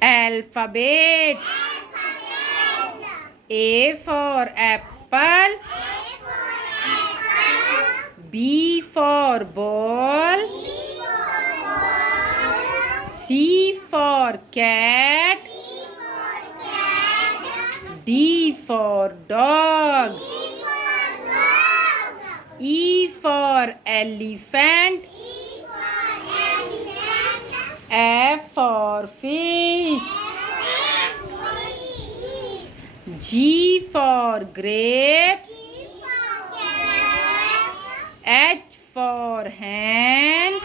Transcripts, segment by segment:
Alphabet. A for apple. B for ball. C for cat. D for dog. E for elephant. F for fish. G for grapes. H for hen.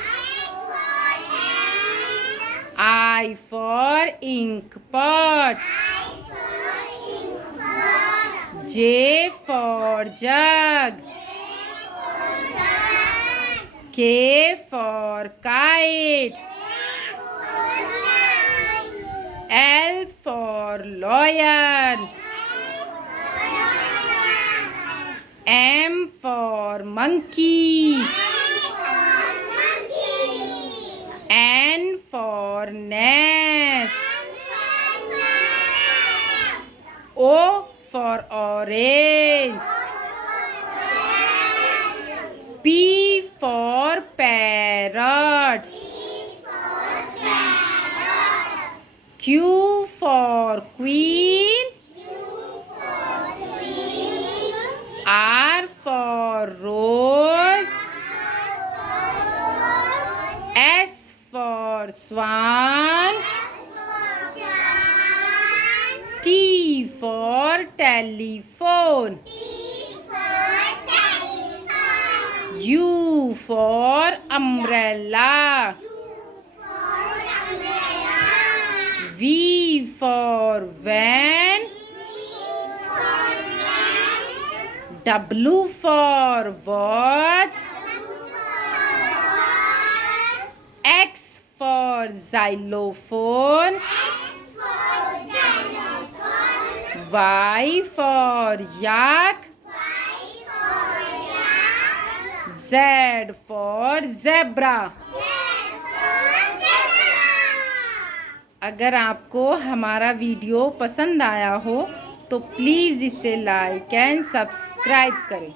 I for ink pot. J for jug. K for kite. L for lion. M for monkey. N for nest. O for orange. P for parrot. Q for queen. R for rose. S for swan. T for telephone. U for umbrella. V for van. W for watch. X for xylophone. Y for yak. Z for zebra. अगर आपको हमारा video पसंद आया हो तो please इसे like and subscribe करें।